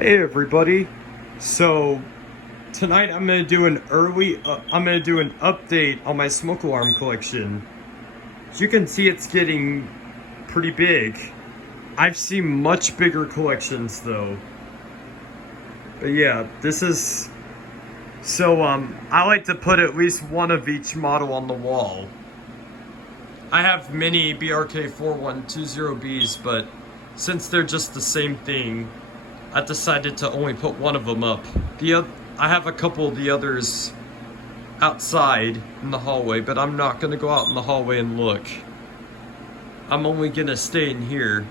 Hey everybody. So tonight I'm gonna do an update on my smoke alarm collection. As you can see, it's getting pretty big. I've seen much bigger collections though. But yeah, this is I like to put at least one of each model on the wall. I have many BRK4120Bs, but since they're just the same thing, I decided to only put one of them up. I have a couple of the others outside in the hallway, but I'm not gonna go out in the hallway and look. I'm only gonna stay in here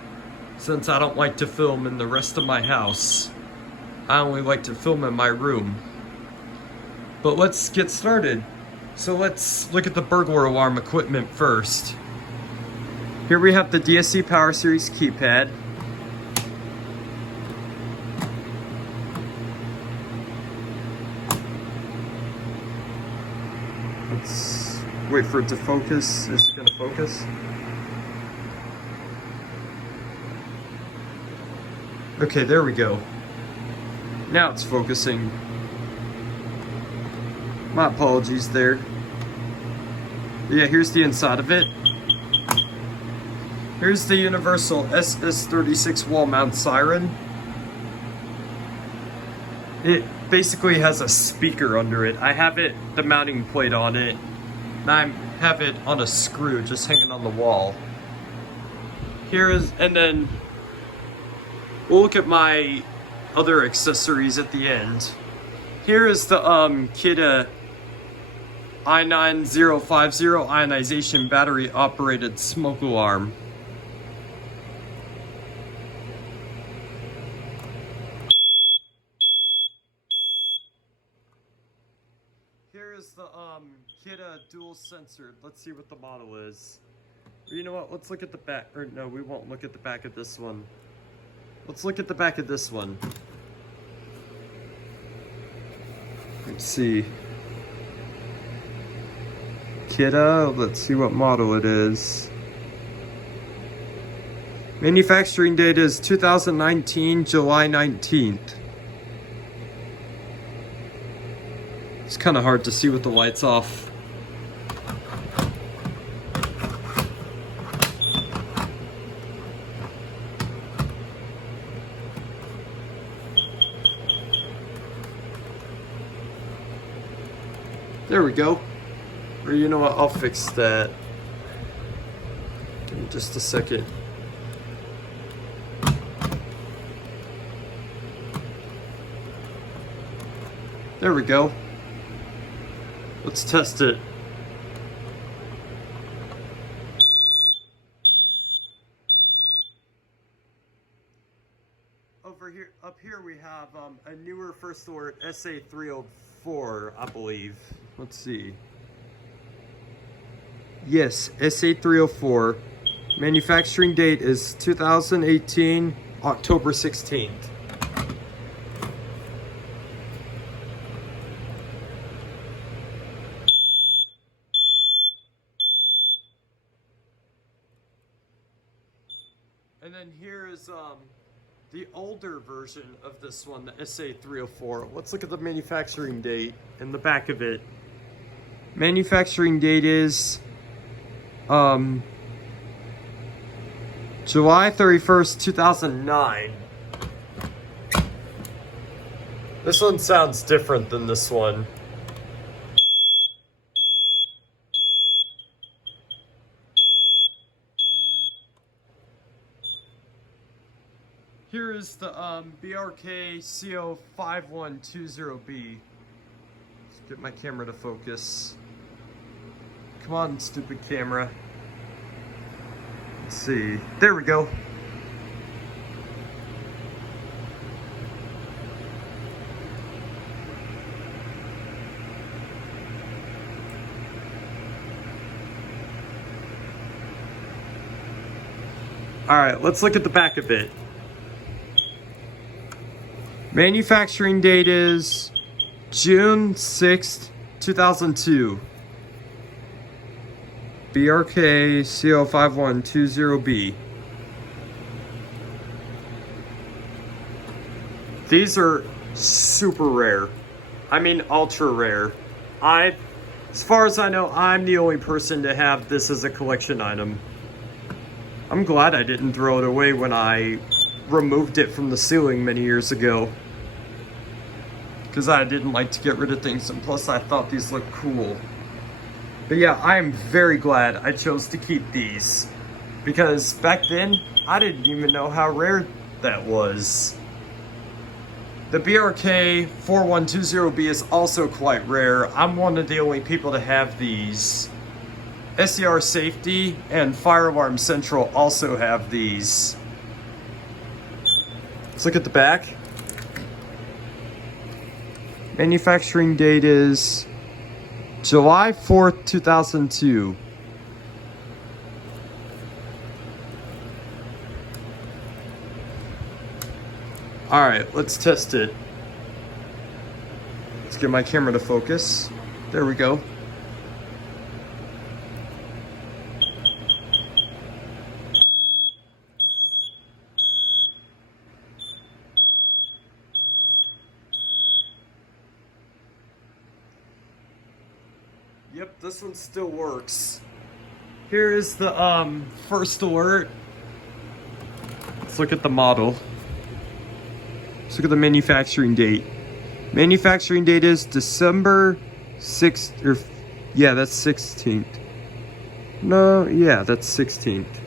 since I don't like to film in the rest of my house. I only like to film in my room. But let's get started. So let's look at the burglar alarm equipment first. Here we have the DSC Power Series keypad. Let's wait for it to focus. Is it gonna focus? Okay, there we go. Now it's focusing. My apologies there. Yeah, here's the inside of it. Here's the universal SS36 wall mount siren. It basically has a speaker under it. I have the mounting plate on it, and I have it on a screw just hanging on the wall. And then we'll look at my other accessories at the end. Here is the Kidde I9050 ionization battery operated smoke alarm. Here's the Kidde dual sensor. Let's see what the model is. Or you know what? Let's look at the back. Or no, we won't look at the back of this one. Let's look at the back of this one. Let's see. Kidde, let's see what model it is. Manufacturing date is 2019, July 19th. It's kind of hard to see with the lights off. There we go. Or you know what, I'll fix that. Give me just a second. There we go. Let's test it. Up here we have a newer First Alert SA304, I believe. Let's see. Yes, SA304. Manufacturing date is 2018, October 16th. And then here is the older version of this one, the SA304. Let's look at the manufacturing date and the back of it. Manufacturing date is July 31st, 2009. This one sounds different than this one. Here is the BRK-CO5120B. Let's get my camera to focus. Come on, stupid camera. Let's see. There we go. All right, let's look at the back of it. Manufacturing date is June 6th, 2002. BRK CO5120B. These are super rare. I mean, ultra rare. As far as I know, I'm the only person to have this as a collection item. I'm glad I didn't throw it away when I removed it from the ceiling many years ago. Because I didn't like to get rid of things, and plus I thought these looked cool. But yeah, I am very glad I chose to keep these. Because back then, I didn't even know how rare that was. The BRK 4120B is also quite rare. I'm one of the only people to have these. SCR Safety and Fire Alarm Central also have these. Let's look at the back. Manufacturing date is July 4th, 2002. Alright, let's test it. Let's get my camera to focus. There we go. Yep, this one still works. Here is the First Alert. Let's look at the model. Let's look at the manufacturing date. Manufacturing date is December 6th, or yeah, that's 16th. No, yeah, that's 16th.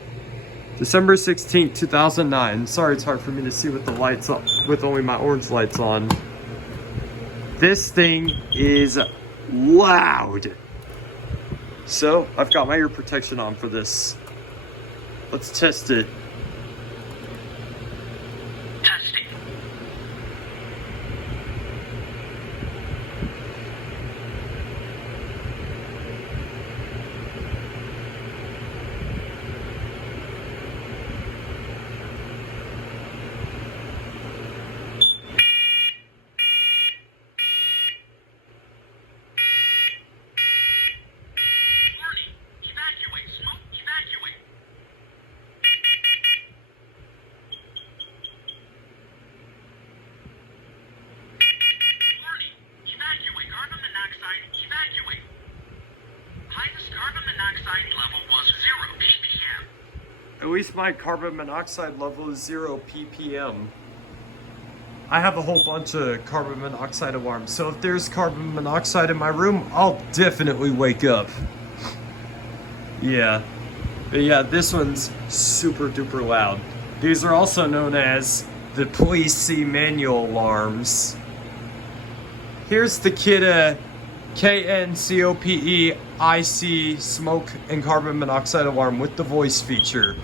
December 16th, 2009. Sorry, it's hard for me to see with the lights on, with only my orange lights on. This thing is loud. So, I've got my ear protection on for this. Let's test it. Testing. At least my carbon monoxide level is 0 ppm. I have a whole bunch of carbon monoxide alarms, so if there's carbon monoxide in my room, I'll definitely wake up. Yeah. But yeah, this one's super duper loud. These are also known as the police see manual alarms. Here's the Kidde KNCOPE-IC smoke and carbon monoxide alarm with the voice feature.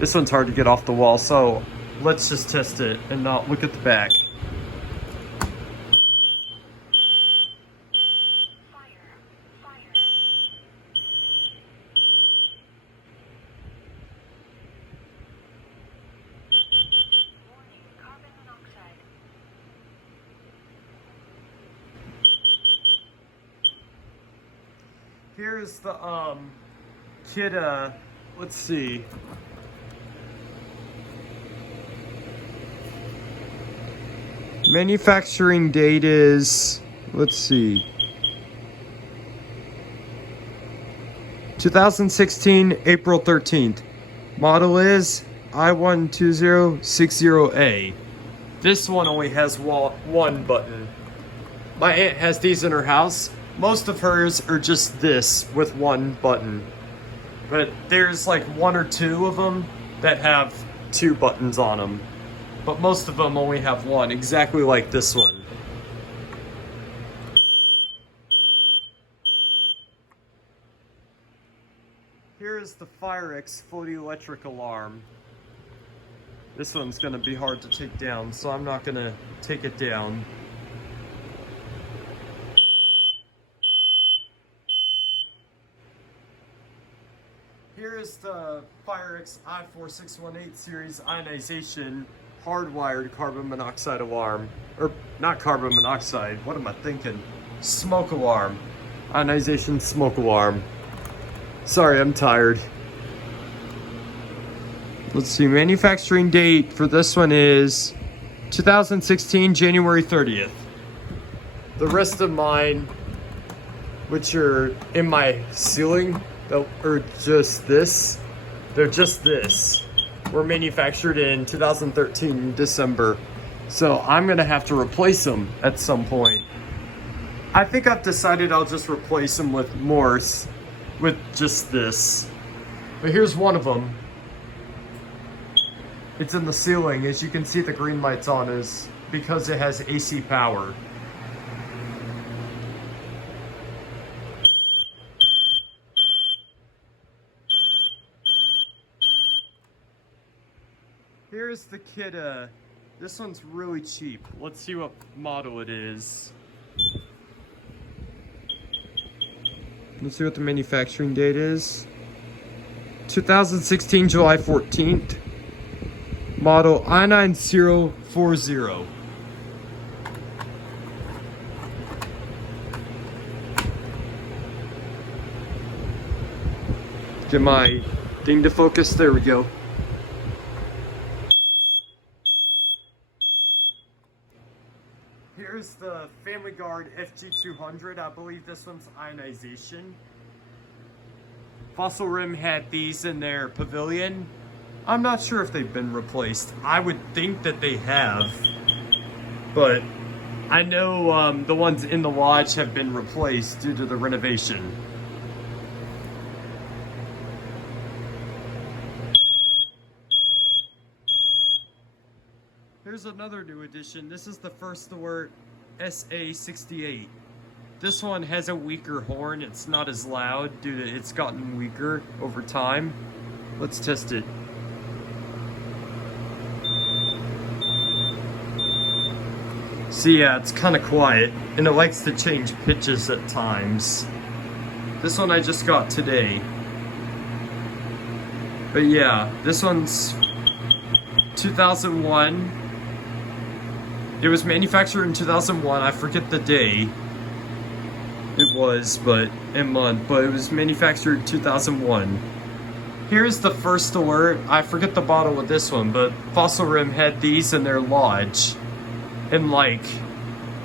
This one's hard to get off the wall, so let's just test it and not look at the back. Here's the Kidde, let's see. Manufacturing date is, let's see, 2016, April 13th. Model is I12060A. This one only has one button. My aunt has these in her house. Most of hers are just this with one button. But there's like one or two of them that have two buttons on them. But most of them only have one, exactly like this one. Here is the FireX floaty electric alarm. This one's gonna be hard to take down, so I'm not gonna take it down. Here is the FireX I4618 series ionization hardwired carbon monoxide alarm. Or, not carbon monoxide, what am I thinking? Smoke alarm. Ionization smoke alarm. Sorry, I'm tired. Let's see, manufacturing date for this one is 2016, January 30th. The rest of mine, which are in my ceiling, are just this. They're just this. Were manufactured in 2013, December. So I'm gonna have to replace them at some point. I think I've decided I'll just replace them with Morse, with just this. But here's one of them. It's in the ceiling. As you can see, the green light's on is because it has AC power. Here's the Kidda. This one's really cheap. Let's see what model it is. Let's see what the manufacturing date is. 2016, July 14th. Model I9040. Get my thing to focus. There we go. Here's the Family Guard FG200. I believe this one's ionization. Fossil Rim had these in their pavilion. I'm not sure if they've been replaced. I would think that they have. But I know the ones in the lodge have been replaced due to the renovation. Here's another new addition. This is the First Alert SA68. This one has a weaker horn. It's not as loud due to it's gotten weaker over time. Let's test it. See, yeah, it's kind of quiet, and it likes to change pitches at times. This one I just got today. But yeah, this one's 2001. It was manufactured in 2001. I forget the day it was, but in month, but it was manufactured in 2001. Here's the First Alert. I forget the model with this one, but Fossil Rim had these in their lodge. In like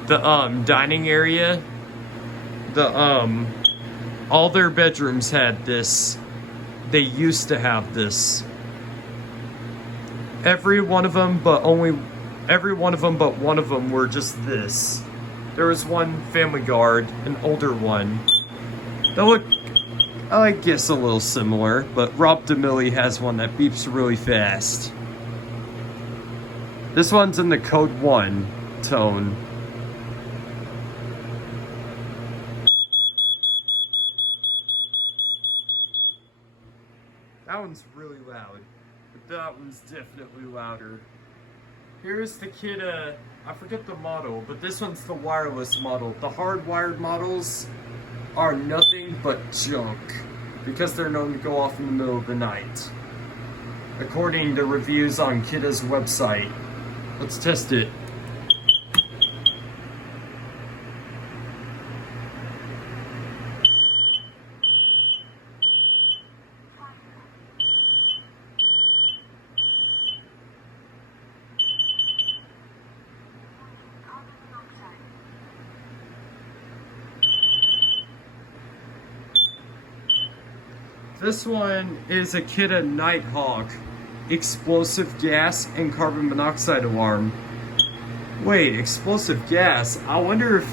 the dining area. All their bedrooms had this. They used to have this. Every one of them but one of them were just this. There was one Family Guard, an older one. They look, I guess, a little similar, but Rob DeMillie has one that beeps really fast. This one's in the Code 1 tone. That one's really loud, but that one's definitely louder. Here's the Kidda, I forget the model, but this one's the wireless model. The hardwired models are nothing but junk because they're known to go off in the middle of the night, according to reviews on Kidda's website. Let's test it. This one is a Kidda Nighthawk explosive gas and carbon monoxide alarm. Wait, explosive gas? I wonder if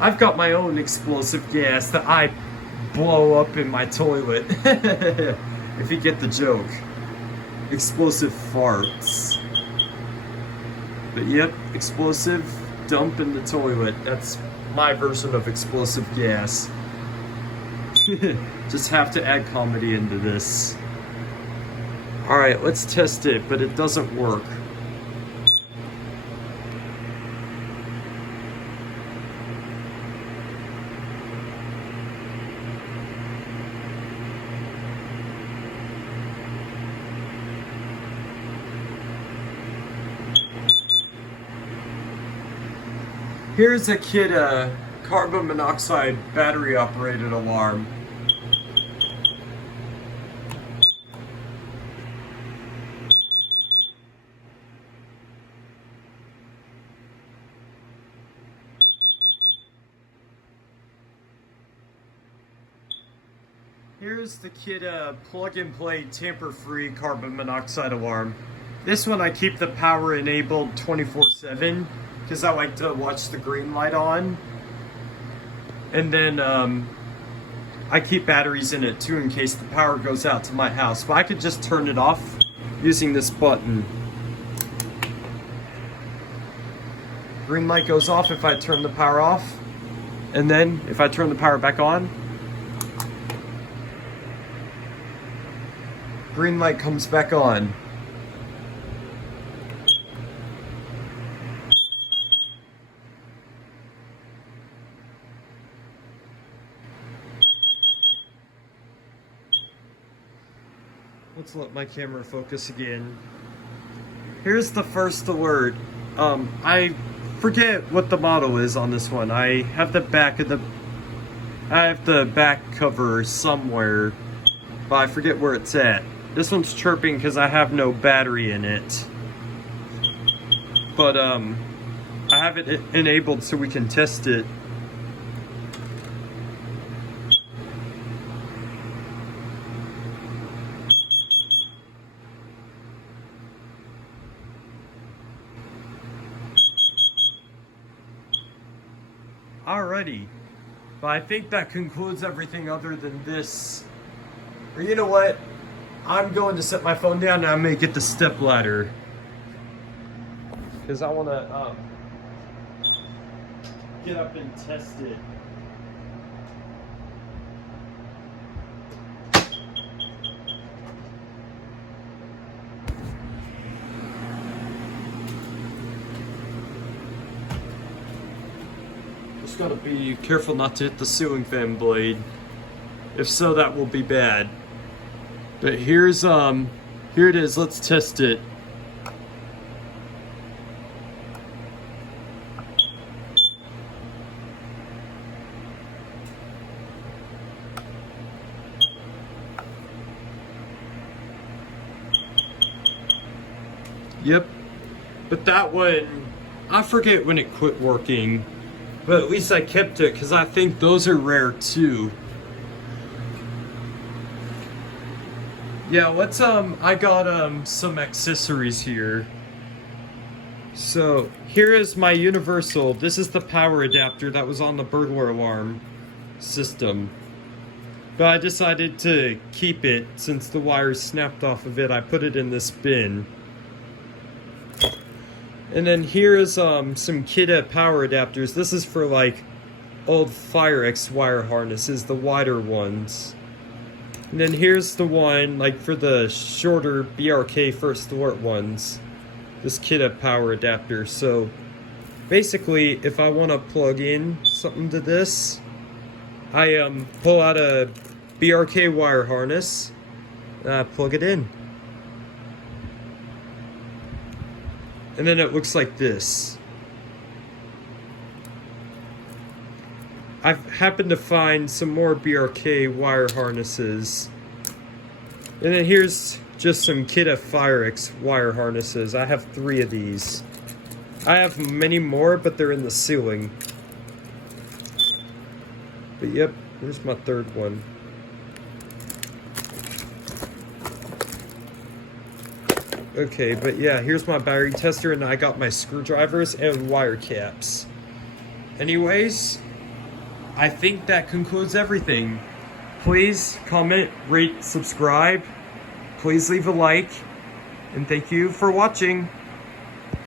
I've got my own explosive gas that I blow up in my toilet. If you get the joke. Explosive farts. But yep, explosive dump in the toilet. That's my version of explosive gas. Just have to add comedy into this. Alright, let's test it, but it doesn't work. Here's a Kidda carbon monoxide battery operated alarm. Here's the Kidde plug-and-play tamper-free carbon monoxide alarm. This one I keep the power enabled 24/7 because I like to watch the green light on. And then I keep batteries in it too in case the power goes out to my house. But I could just turn it off using this button. Green light goes off if I turn the power off. And then if I turn the power back on, green light comes back on. Let's let my camera focus again. Here's the First Alert. I forget what the model is on this one. I have the back cover somewhere, but I forget where it's at. This one's chirping because I have no battery in it. But I have it enabled so we can test it. Alrighty, but I think that concludes everything other than this. Or you know what? I'm going to set my phone down and I'm going to get the step ladder. Because I want to get up and test it. Just gotta be careful not to hit the ceiling fan blade. If so, that will be bad. But here it is. Let's test it. Yep. But that one, I forget when it quit working. But at least I kept it because I think those are rare too. Yeah, let's I got some accessories here. So here is my universal. This is the power adapter that was on the burglar alarm system. But I decided to keep it since the wires snapped off of it. I put it in this bin. And then here is some Kidde power adapters. This is for like old Fire-X wire harnesses, the wider ones. And then here's the one like for the shorter BRK First Alert ones. This Kidde power adapter. So basically if I want to plug in something to this, I pull out a BRK wire harness and I plug it in. And then it looks like this. I've happened to find some more BRK wire harnesses. And then here's just some Kidde Fire-X wire harnesses. I have 3 of these. I have many more, but they're in the ceiling. But yep, here's my 3rd one. Okay, but yeah, here's my battery tester, and I got my screwdrivers and wire caps. Anyways, I think that concludes everything. Please comment, rate, subscribe. Please leave a like, and thank you for watching.